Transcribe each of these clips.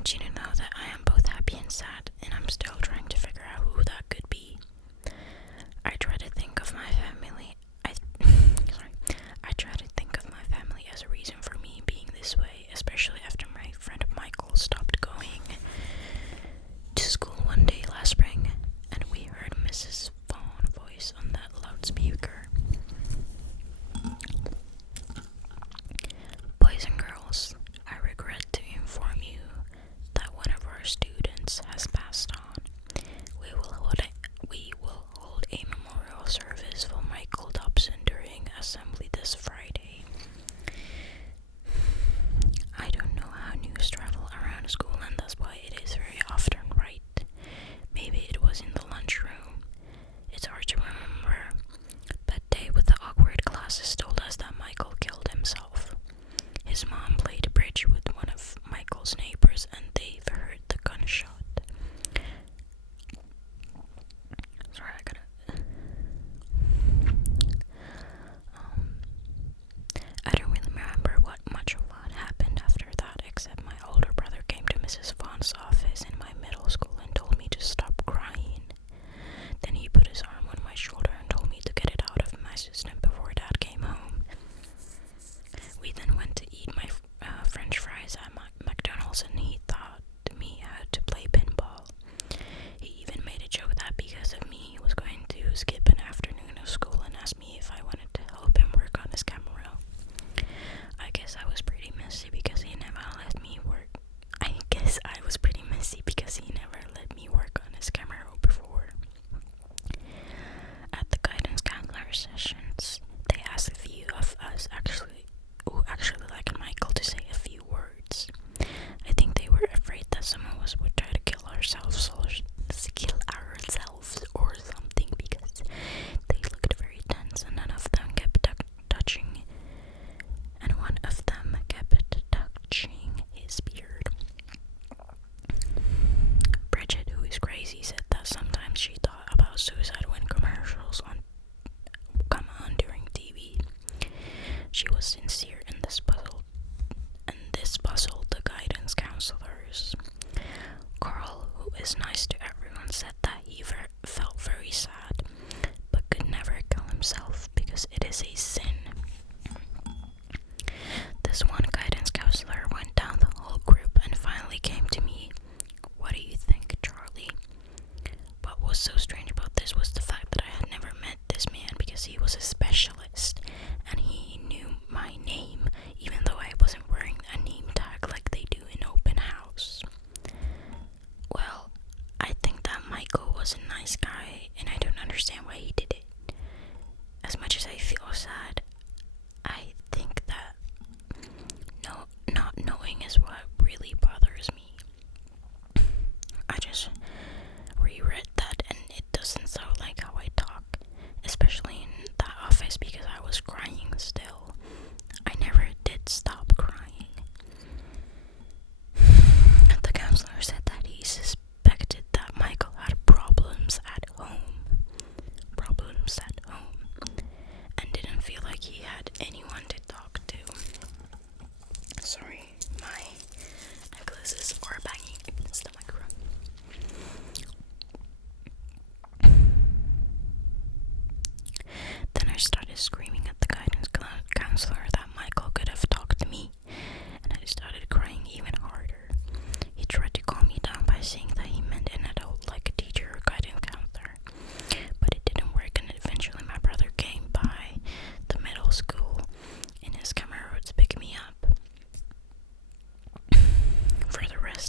want you to know that I am both happy and sad, and I'm still trying to figure out who that could be. I try to think of my family. I try to think of my family as a reason for me being this way, especially after my friend Michael stopped going to school one day last spring, and we heard Mrs. Vaughn's voice on that loudspeaker. Boys and girls, I regret to inform you that one of our students has passed on. We will hold a memorial service for Michael Dobson during assembly this Friday. I don't know how news travel around school, and that's why it is very often right. Maybe it was in the lunchroom. It's hard to remember, but Dave with the awkward glasses told us that Michael killed himself. His mom played bridge with one of Michael's neighbors, and Dave heard the gunshot. Sorry, I don't really remember much of what happened after that, except my older brother came to Mrs. Vaughn's office in my middle school and told me to stop crying. Then he put his arm on my shoulder and told me to get it out of my system before Dad came home. We then went to eat my French fries at McDonald's, and he taught me how to play pinball. He even made a joke that because of me he was going to skip an afternoon of school and asked me if I wanted to help him work on his camera. I guess I was pretty messy because he never let me work. On his camera before. At the guidance counselor sessions, they asked a few of us who actually liked Michael to say a few words. I think they were afraid that some of us would try to kill ourselves or something, because they looked very tense, and none of them kept touching, and one of them kept touching his beard. Bridget, who is crazy, said that sometimes she thought about suicide when commercials come on during TV. She was sincere in this puzzled the guidance counselors. Carl, who is nice to everyone, said that he felt very sad, but could never kill himself because it is a sin. This one guidance counselor went down the whole group and finally came to me. What do you think, Charlie? What was so strange about this was the fact that I had never met this man because he was a specialist, and he knew my name, even though I wasn't wearing a name tag like they do in open house. Well, I think that Michael was a nice guy, and I don't understand why he did it. As much as I feel sad, I think that not knowing is what really bothers me. I just reread that, and it doesn't sound like how I talk, especially in that office, because I was crying still. I never did stop crying. The counselor said that he suspected that Michael had problems at home, and didn't feel like he had anyone to talk to. Sorry, my necklaces are banging against the microphone. Then I started screaming at the guidance counselor that Michael could have talked to me, and I started crying even harder. He tried to calm me down by saying that he meant an adult, like a teacher or guidance counselor, but it didn't work, and eventually my brother came by the middle school in his camera to pick me up. For the rest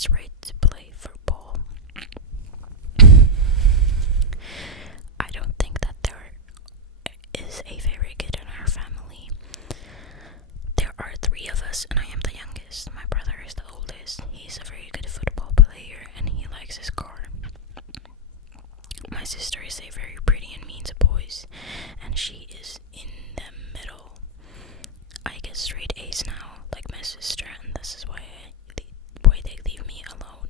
his right to play football. I don't think that there is a favorite kid in our family. There are 3 of us, and I am the youngest. My brother is the oldest. He's a very good football player, and he likes his car. My sister is a very pretty and mean to boys, and she is in the middle. I get straight A's now, like my sister, and this is why they leave me alone.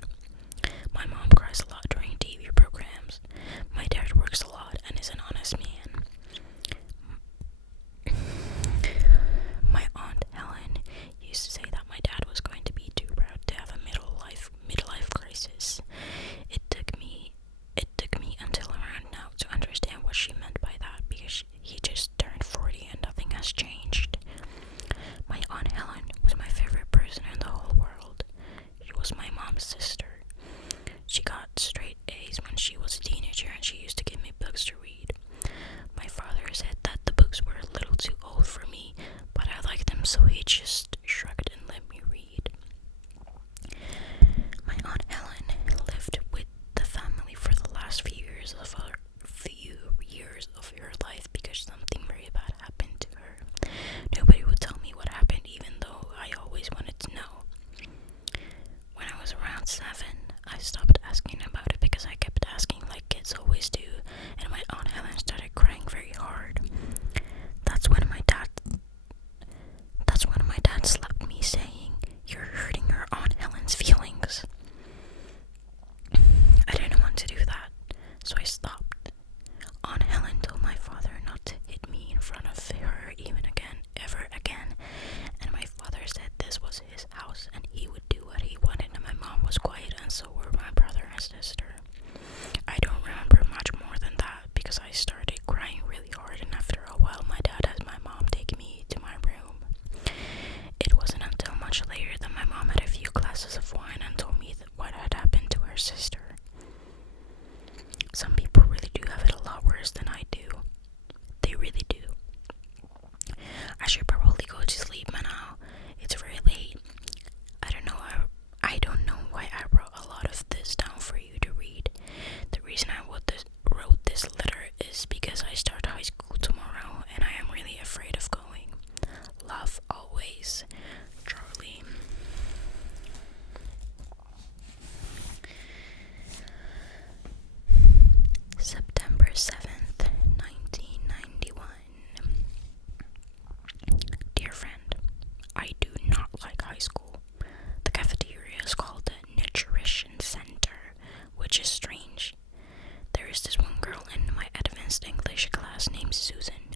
My mom cries a lot during TV programs. My dad works a lot and is an honest man. My aunt Helen used to say that my dad was going to be too proud to have a midlife crisis. It took me until around now to understand what she meant by that, because he just turned 40 and nothing has changed. My aunt Helen was my favorite person in the whole world. She was my mom's sister. She got straight A's when she was a teenager, and she used to give me books to read. My father said that the books were a little too old for me, but I liked them, so he just shrugged and let me read. My aunt Helen lived with the family for the last few years of her life because something very bad happened to her. Nobody would tell me what happened, even though I always wanted to know. When I was around 7, I stopped asking about it because I kept asking like kids always do, and my aunt Helen started crying very hard. That's when my dad slapped me, saying, "You're hurting your aunt Helen's feelings." I didn't want to do that, so I stopped. Aunt Helen told my father not to hit me in front of her ever again, and my father said this was his house and he would do what he wanted, and my mom was quiet, and so were my brother and sister. I don't remember much more than that because I started crying really hard, and after a while my dad had my mom take me to my room. It wasn't until much later that my mom had a few glasses of wine and told me what had happened to her sister. Some people really do have it a lot worse than I do. They really do. I should probably go to sleep now. It's very late. I don't know why I wrote a lot of this down for you to read. The reason I wrote this letter is because I start high school tomorrow and I am really afraid of going. Love always, Charlie. September 7th, 1991. Dear friend, I do not like high school. The cafeteria is called the Nutrition Center, which is strange. There is this one girl in my advanced English class named Susan.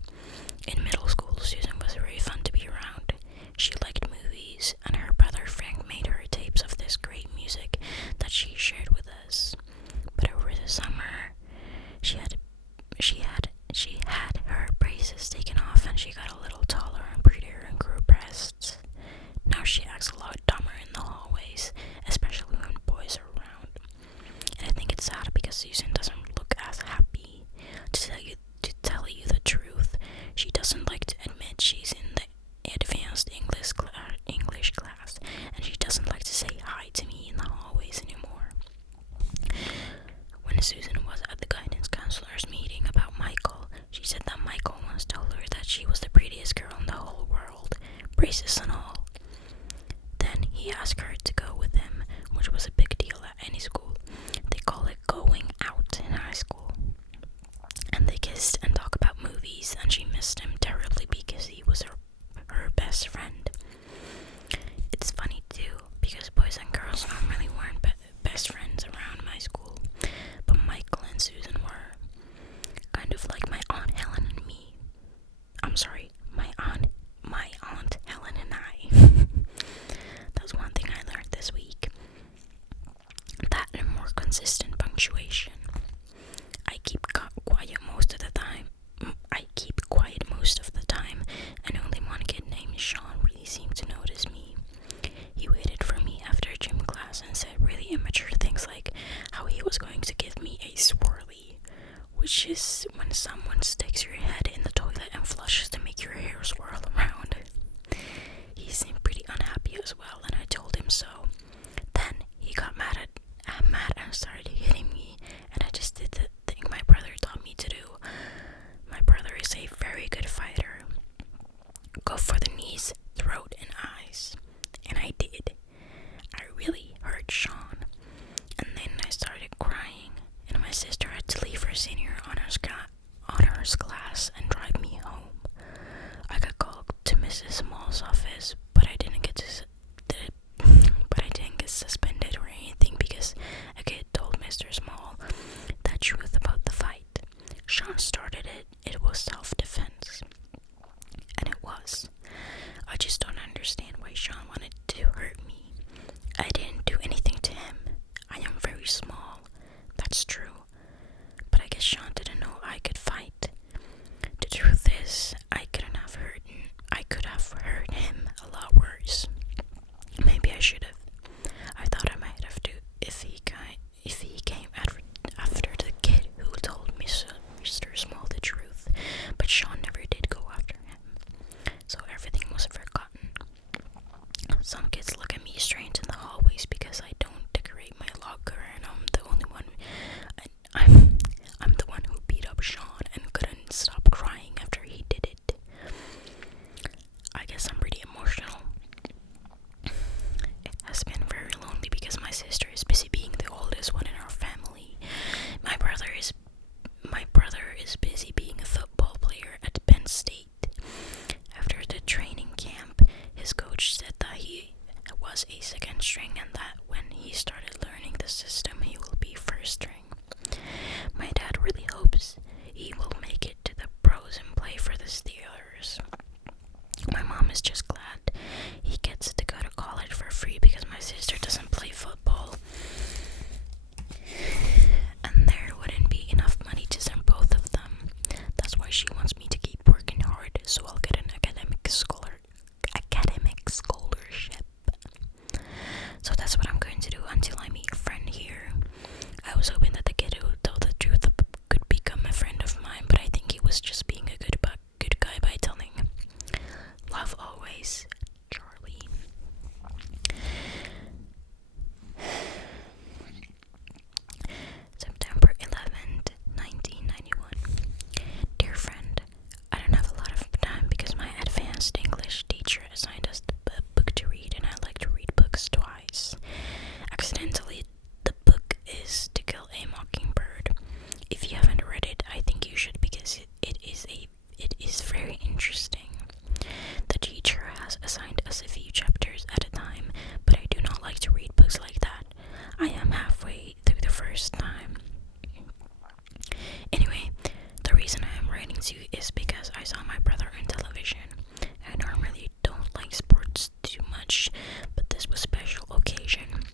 In middle school, Susan was very fun to be around. She liked movies, and her brother Frank made her tapes of this great music that she shared with us. But over the summer, she had her braces taken off, and she got a little taller and prettier and grew breasts. Now she acts a lot dumber in the hallways, especially when boys are around. And I think it's sad because Susan doesn't look as happy. To tell you the truth, she doesn't like to admit she's in the advanced English class, and she doesn't like to say hi to me in the hallways anymore. When Susan was at the guidance counselor's meeting about Michael, she said that Michael once told her that she was the prettiest girl in the whole world, braces and all. Then he asked her to go with him, which was a big deal at any school. They call it going out in high school. And they kissed and talked about movies, and she missed him terribly because he was her best friend. It's funny too, because boys and girls normally weren't best friends around my school, but Michael and Susan were. Kind of like my aunt Helen and me. I'm sorry, my aunt Helen and I. That's one thing I learned this week. That and more consistent punctuation. I keep quiet most of the time, and only one kid named Sean really seemed to notice me. He waited for me after gym class and said really immature things like how he was going to give me a swirly, which is when someone sticks your head in the toilet and flushes to make your hair swirl around. He seemed pretty unhappy as well, and I told him so. Then he got hurt Sean. And then I started crying, and my sister had to leave her senior honors class and drive me home. I got called to Mrs. Small's office, but I didn't get suspended or anything because a kid told Mr. Small the truth about the fight. Sean started it. It was self-defense. And it was. I just don't understand why Sean wanted to hurt me. I didn't do anything to him. I am very small. That's true. But I guess Sean didn't know I could fight. The truth is, I could have hurt him a lot worse. Maybe I should have. I thought I might have to if he came after the kid who told Mr. Small the truth. But Sean never did go after him. So everything was forgotten. Some kids look at me strange in the hallways because I don't decorate my locker, and I'm the only one. I'm the one who beat up Sean and couldn't stop crying after he did it. I guess I'm pretty emotional. It has been very lonely because my sister is busy being the oldest one in our family. My brother is busy being a football player at Penn State. After the training camp, his coach said that he was a second string and that when he started learning the system, he will be first string. My dad really hopes he will make it to the pros and play for the Steelers. My mom is just glad he gets to go to college for free because my sister doesn't play football. And there wouldn't be enough money to send both of them. That's why she wants me to keep working hard so I'll get an academic scholarship. So that's what I'm going to do until I meet a friend here. I was hoping that the kid who told the truth could become a friend of mine, but I think he was just being a good guy by telling him. Love always, Charlie. September 11th, 1991. Dear friend, I don't have a lot of time because my advanced English teacher assigned us a book to read, and I like to read books twice. Accidentally, the book is To Kill a Mockingbird. If you haven't read it, I think you should because it is very interesting. The teacher has assigned us a few chapters at a time, but I do not like to read books like that. I am halfway through the first time. Anyway, the reason I am writing to you is because I saw my brother on television. I normally don't like sports too much, but this was a special occasion.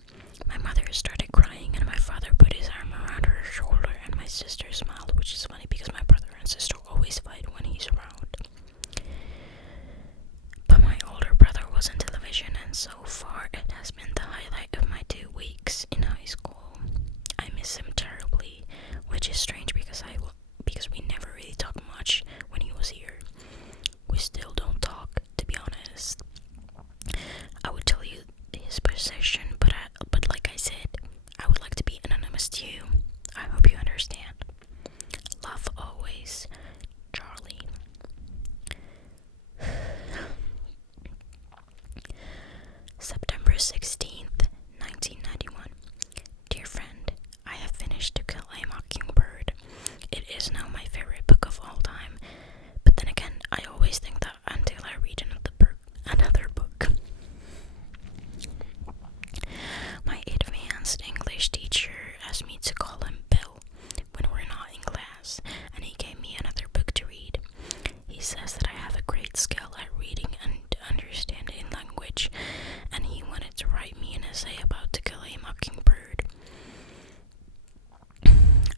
My mother started crying and my father put his arm around her shoulder and my sister smiled, which is funny because my brother and sister always fight when he's around. But my older brother was on television and so far it has been the highlight of my 2 weeks in high school. I miss him terribly, which is strange because we never really talked much when he was here. We still don't talk, to be honest. I would tell you his position, but like I said, I would like to be anonymous to you. I hope you understand. Love always, Charlie. September 16th, 1991. Dear friend, I have finished To Kill a Mockingbird. It is now my favorite book of all time, but then again, I always think that until I read another book. My advanced English teacher asked me to call him Bill when we're not in class, and he gave me another book to read. He says that I have a great skill at reading and understanding language, and he wanted to write me an essay about To Kill a Mockingbird.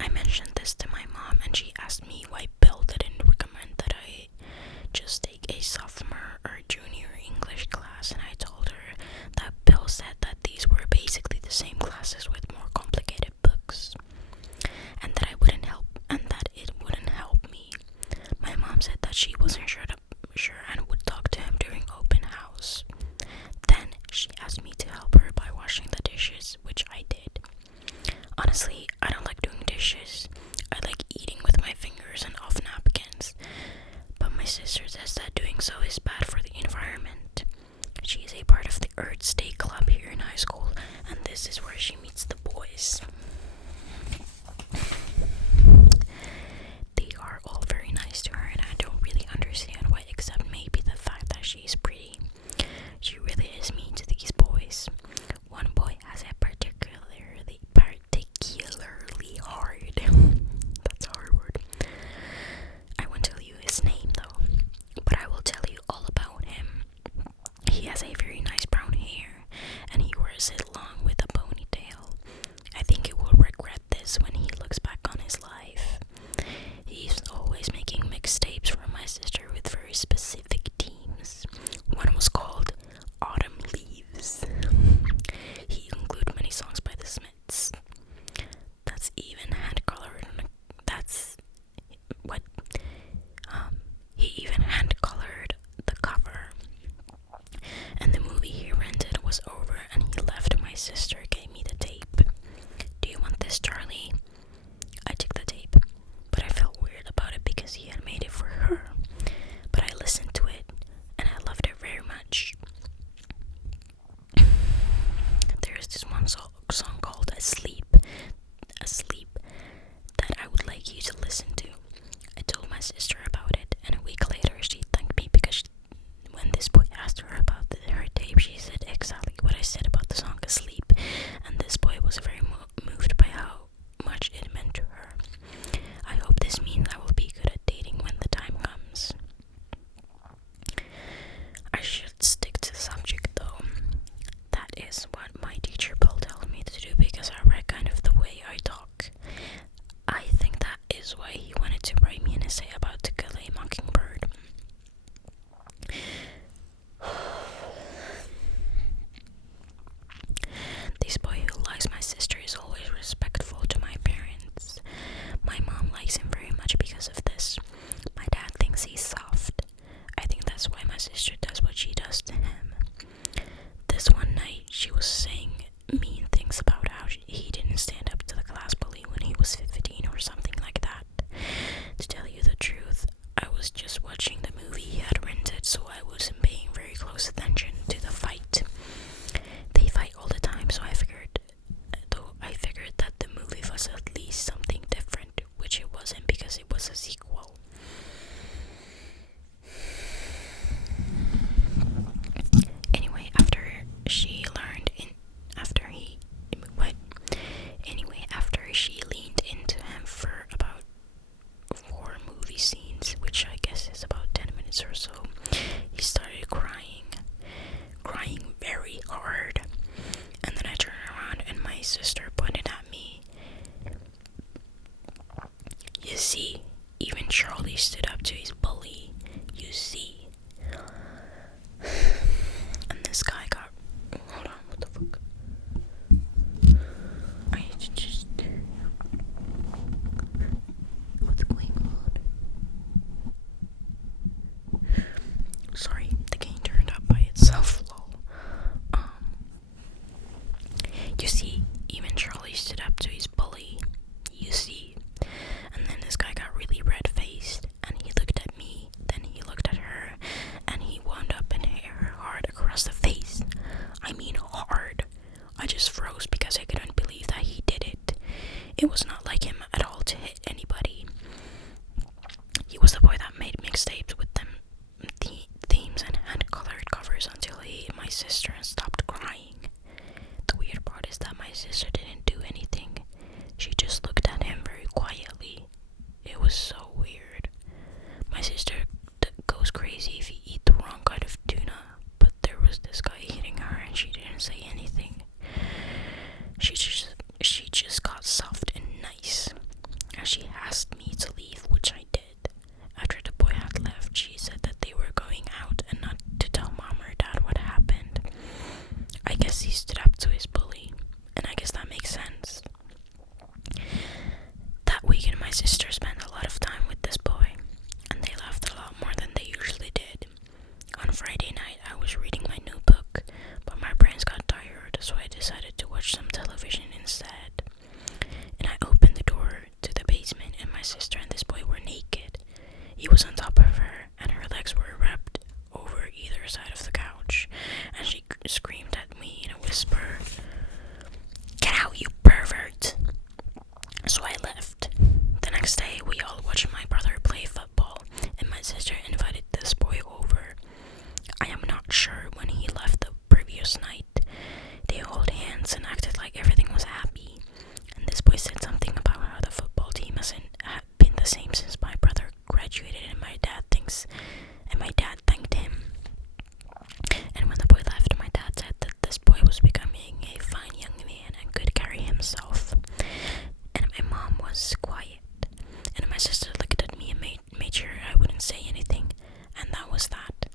I mentioned this to my mom, and she asked me why Bill didn't recommend that I just take a sophomore or junior English class, and I told her that Bill said that these were basically the same classes with more complicated books, and that it wouldn't help me. My mom said that she wasn't sure and would talk to him during open house. Then she asked me to help her by washing the dishes, which I did. Honestly, I don't like doing dishes. I like eating with my fingers and off napkins. But my sister says that doing so is bad for the environment. She is a part of the Earth Day Club here in high school, and this is where sister gave me the tape. "Do you want this, Charlie?" I took the tape, but I felt weird about it because he had made it for her. But I listened to it, and I loved it very much. There is this one song called Asleep, that I would like you to listen to. I told my sister about it, and a week later she thanked me because when this boy asked her about her tape, she said exactly what I said about the song Asleep, and this boy was very moved by how much it meant to her. I hope this means I will be good at dating when the time comes. I should stick to the subject though. That is what my teacher Bill told me to do because I read kind of the way I talk. I think that is why he wanted to write me an essay about To Kill a Mockingbird. This boy who likes my sister is always respectful to my parents. My mom likes him very much because of this. My dad thinks he's soft. I think that's why my sister does what she does to him. This one night, she was saying mean things about how he didn't stand up to the class bully when he was 15 or something like that. To tell you the truth, I was just watching the movie he had rented, so I wasn't paying very close attention to the fight. They fight all the time, so I figured that the movie was at least something different, which it wasn't because it was a sequel. Anyway, after she leaned into him for about 4 movie scenes, which I guess is about 10 minutes or so, he started crying very hard. And then I turned around and my sister pointed at me. "You see, even Charlie stood up to his bully. You see." And this guy got... Hold on, what the fuck? I need to just... What's going on? Sorry, the game turned up by itself. You see, even Charlie stood up to his bully. You see. And then this guy got really red-faced, and he looked at me, then he looked at her, and he wound up and hit her hard across the face. I mean hard. I just froze because I couldn't believe that he did it. It was not like him at all to hit anybody. He was the boy that made mixtapes with them themes and hand-colored covers until he hit my sister and stopped crying. The weird part is that my sister didn't do anything. She just looked at him very quietly. It was so weird. My sister goes crazy if you eat the wrong kind of tuna, but there was this guy hitting her and she didn't say anything. She just got soft and nice, and she asked me to leave, which I did. After the boy had left, she said that they were going out and not to tell mom or dad what happened. I guess he stood up to his bully, and I guess that makes sense. That weekend, my sister spent a lot of time with this boy, and they laughed a lot more than they usually did. On Friday night, I was reading my new book, but my brains got tired, so I decided to watch some television instead. And I opened the door to the basement, and my sister and this boy were naked. He was on top of her, and her legs were wrapped over either side of the couch, and she screamed at me in a whisper, "Get out, you pervert!" So I left. The next day, we all watched my brother play football, and my sister invited this boy over. I am not sure when he left the previous night. They held hands and acted like everything was happy, and this boy said something about how the football team hasn't been the same since my brother graduated, and my dad thanked him. And when the boy left, my dad said that this boy was becoming a fine young man and could carry himself. And my mom was quiet, and my sister looked at me and made sure I wouldn't say anything, and that was that.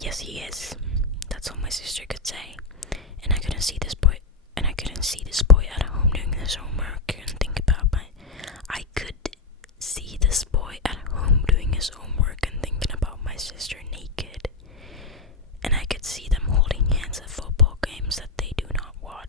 Yes, he is. That's all my sister could say. And I couldn't see this boy at home doing his homework and think about I could see this boy at home doing his homework and thinking about my sister naked. And I could see them holding hands at football games that they do not watch.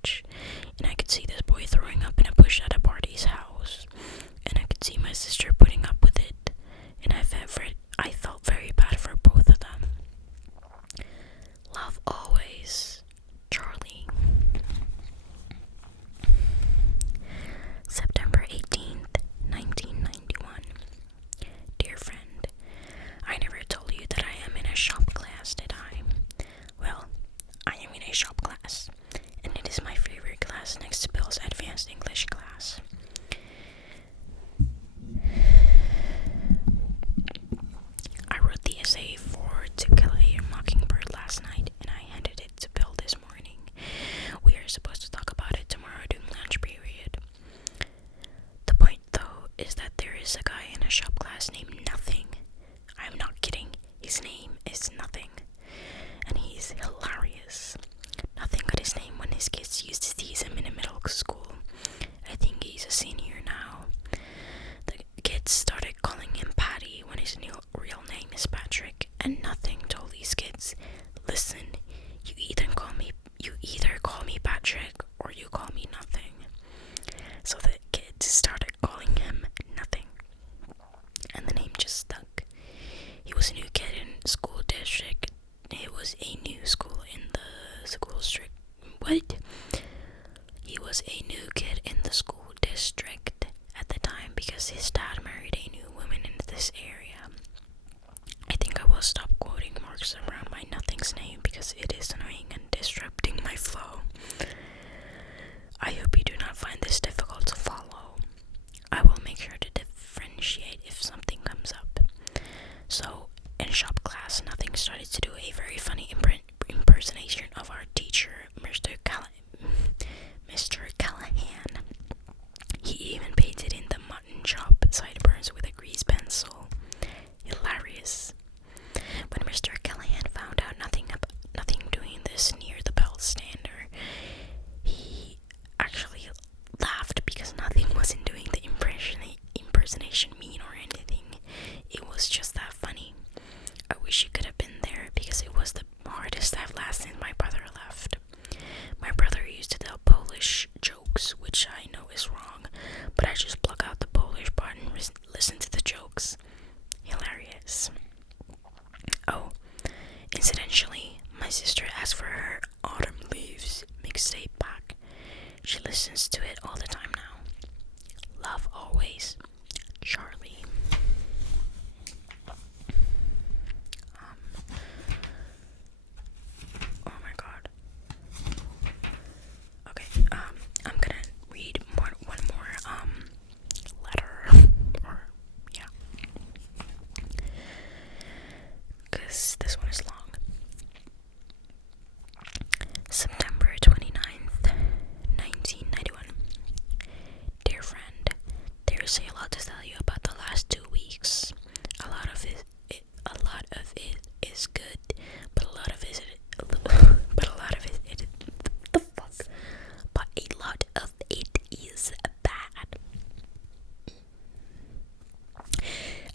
kid. He was a new kid in the school district at the time because his dad married a new woman in this area. I think I will stop quoting marks around my nothing's name because it is annoying and disrupting my flow. I hope you do not find this difficult to follow. I will make sure to differentiate if something comes up. So, in shop class, Nothing started to do a very funny impersonation of our teacher, Mr. Callahan. He even painted in the mutton chop sideburns with a grease pencil. Hilarious. When Mr. Callahan found out nothing doing this near the belt stander, he actually laughed because Nothing wasn't doing the impersonation mean or anything. It was just that funny. I wish you could have been there because it was the hardest I've laughed since my brother left. My brother used to tell Polish jokes, which I know is wrong, but I just pluck out the Polish part and listen to the jokes. Hilarious. Oh, incidentally, my sister asked for her Autumn Leaves mixtape back. She listens to it all the time now. Love always, Charlie. Oh my god. Okay, I'm gonna read one more letter, or yeah, because this one is long. September 29th, 1991. Dear friend, there's a lot to tell you about the last 2 weeks. A lot of it is good, but a lot of it is bad.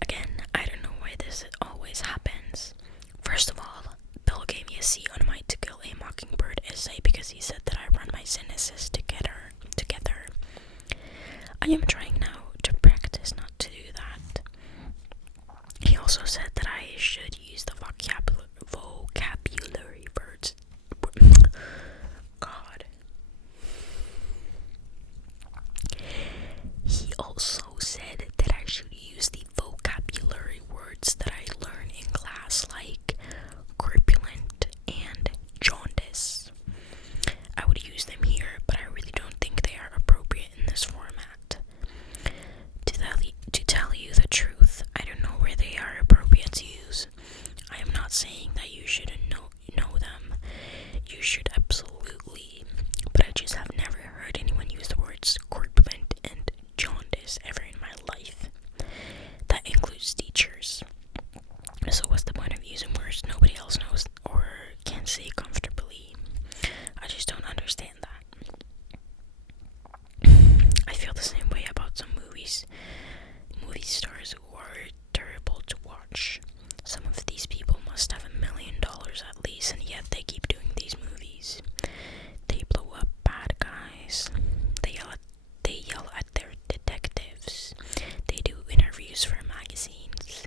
Again, I don't know why this always happens. First of all, Bill gave me a C on my To Kill a Mockingbird essay because he said that I run my sentences together. I am trying now to practice not to do that. He also said that I should use the vocabulary words. God. He also said that I should use the vocabulary words that I learn in class, like corpulent and jaundice. I would use them here, but I really don't think they are appropriate in this format. To tell you the truth, I don't know where they are appropriate to use. I am not saying that you shouldn't know them. You should absolutely, but I just have never heard anyone use the words corpulent and jaundice ever in my life. That includes teachers. So what's the point of using words nobody else knows or can say comfortably? I just don't understand that. I feel the same way about some movie stars who are terrible to watch. Some of these people must have $1 million at least, and yet they keep doing these movies. They blow up bad guys. They yell at their detectives. They do interviews for magazines.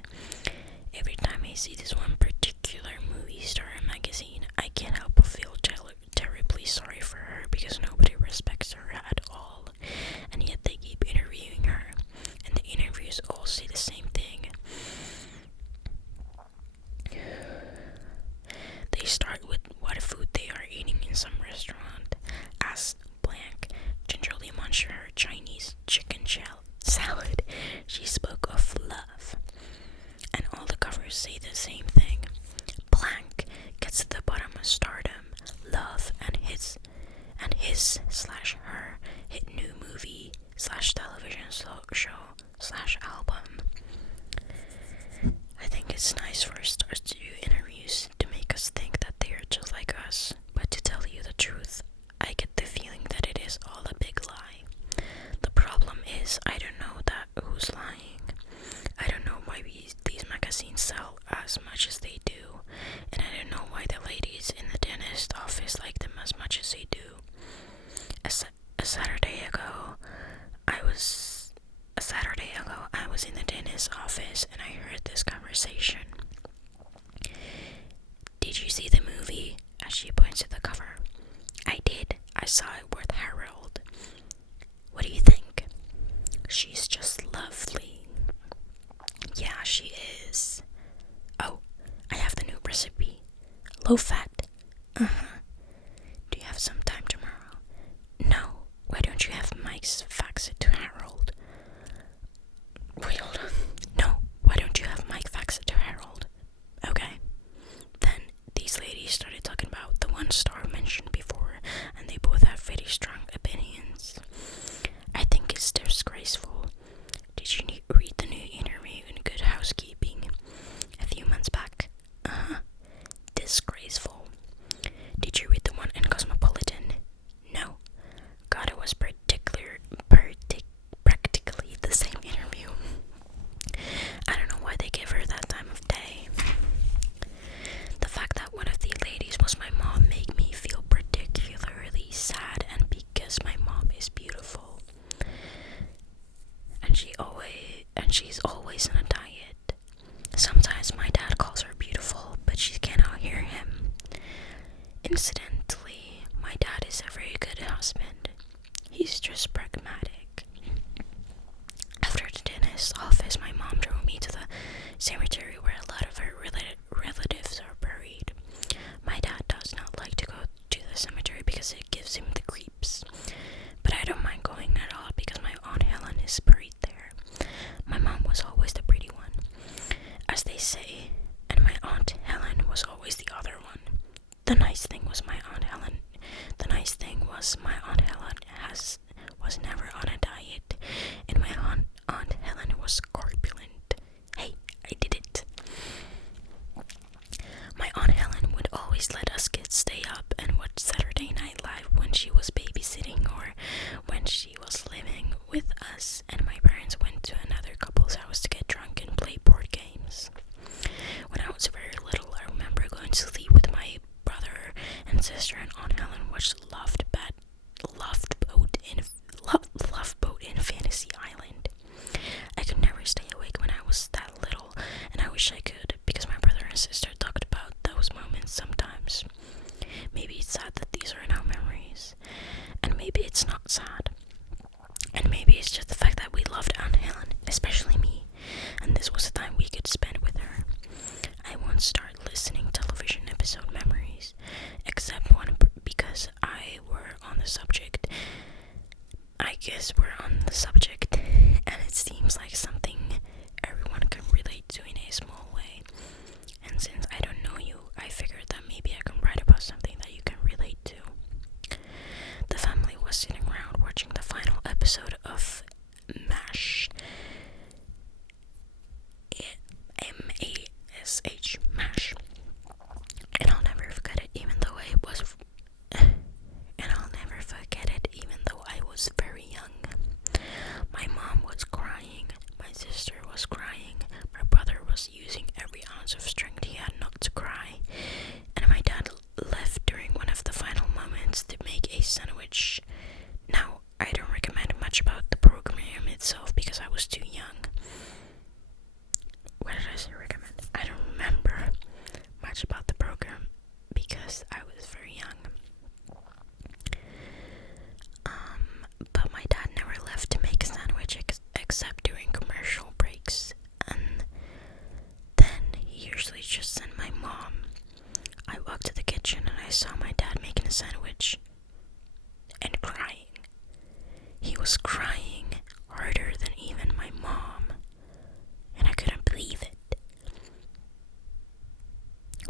Every time I see this one particular movie star in a magazine, I can't help but feel terribly sorry for her because nobody respects her at all. And yet they keep interviewing her, and the interviews all say the same thing. They start with what food they are eating in some restaurant. As blank gingerly munched her Chinese chicken salad, she spoke of love. And all the covers say the same thing. Blank gets to the bottom of stardom, love, and his/her hit new movie /television show/album. I think it's nice for stars to do interviews to make us think that they are just like us, but to tell you the truth, I get the feeling that it is all a big lie. The problem is I don't know that who's lying. I don't know why these magazines sell as much as they do, and I don't know why the ladies in the dentist office like them as much as they do. A Saturday ago, I was in the dentist's office and I heard this conversation. Did you see the movie? As she points to the cover. I did. I saw it with Harold. What do you think? She's just lovely. Yeah, she is. Oh, I have the new recipe. Low fat. Uh-huh. Do you have some time tomorrow? No. Why don't you have Mike's fax it to Harold? Wait, hold on. No. Why don't you have Mike fax it to Harold? Okay. Then these ladies started talking about the one star mentioned before, and they both have very strong opinions. I think it's disgraceful. Did you read the new interview in Good Housekeeping a few months back? Uh-huh. Disgraceful. Did you read the one in Cosmopolitan? No. God, it was practically the same interview. I don't know why they give her that time of day. The fact that one of the ladies was my mom made me feel particularly sad, and because my mom is beautiful. And she's always on a diet. Sometimes my dad calls her beautiful, but she cannot hear him. Incidentally, my dad is a very good husband. He's just pragmatic. After the dentist's office, my mom drove me to the cemetery where a lot of her relatives are buried. My dad does not like to go to the cemetery because it gives him the creeps. But I don't mind going at all because my Aunt Helen is buried there. My mom was always the pretty one, as they say, and my Aunt Helen was always the other one. The nice thing was my Aunt Helen was never on a diet, and my Aunt Helen was corpulent. Hey, I did it. My Aunt Helen would always let us kids stay up and watch Saturday Night Live when she was babysitting or when she was living with us, and my parents went to another couple's house to get drunk and play board games. When I was very little, I remember going to sleep with my brother and sister, and Aunt Helen watched Love Boat in Fantasy Island. I could never stay awake when I was that little, and I wish I could, because my brother and sister talked about those moments sometimes. Maybe it's sad that these are now memories, and maybe it's not sad. And maybe it's just the fact that we loved Aunt Helen, especially me, and this was the time we could spend with her. I won't start listening television episode memories, except one because I guess we're on the subject, and it seems like something everyone can relate to in a small way. And since I don't know you, I figured that maybe I can write about something that you can relate to. The family was sitting around watching the final episode of MASH. M-A-S-H, MASH. And I'll never forget it, even though I was very young. My mom was crying, my sister was crying, my brother was using every ounce of strength he had not to cry, and my dad left during one of the final moments to make a sandwich. Now, I don't recommend much about the program itself because I was too young. What did I say recommend? I don't remember much about the program because I was very young. But my dad never left to make a sandwich except during commercial breaks, and then he usually just sent my mom. I walked to the kitchen and I saw my dad making a sandwich and crying. He was crying harder than even my mom, and I couldn't believe it.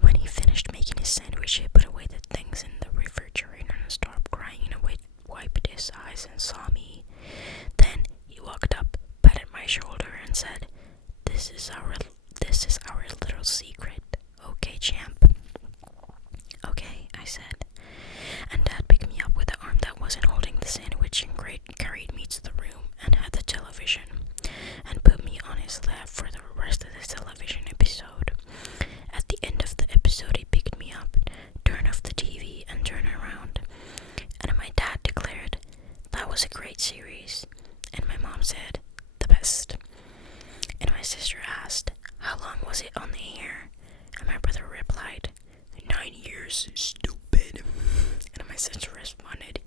When he finished making his sandwich, he put away the things in the refrigerator and stopped crying and wiped his eyes and saw me. Then he walked up, patted my shoulder, and said, This is our little secret. Okay, champ." "Okay," I said. And Dad picked me up with the arm that wasn't holding the sandwich and carried me to the room and had the television and put me on his lap for the rest of the television episode. At the end of the episode, he picked me up, turned off the TV, and turned around. And my dad declared, "That was a great series." And my mom said, "The best." And my sister asked, "How long was it on the air?" And my brother replied, 9 years, stupid. And my sister responded,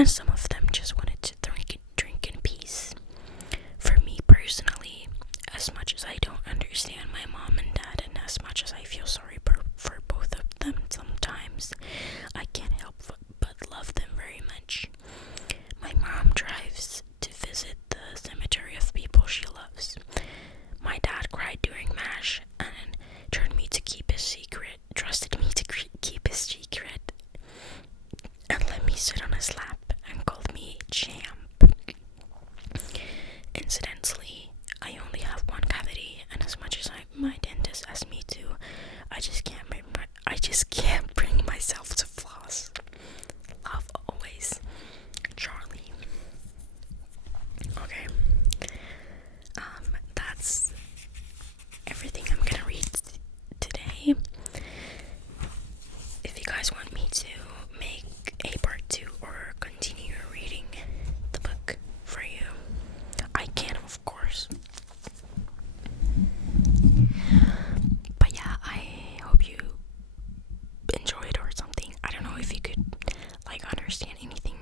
and some of them just wanted to drink in peace. For me personally, as much as I don't understand my mom and dad, and as much as I feel sorry for both of them sometimes, I can't help but love them very much. My mom drives to visit the cemetery of people she loves. My dad cried during MASH and trusted me to keep his secret, and let me sit on his lap and called me champ. Incidentally, I only have one cavity, and as much as my dentist asked me to, I just can't bring myself to floss. Love always, Charlie. Okay, that's everything I'm gonna read today. If you guys want me to make a part 2 or continue reading the book for you, I can, of course. But yeah, I hope you enjoyed or something. I don't know if you could understand anything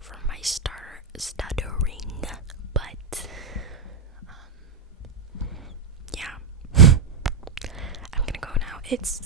from my stuttering, but yeah. I'm gonna go now. It's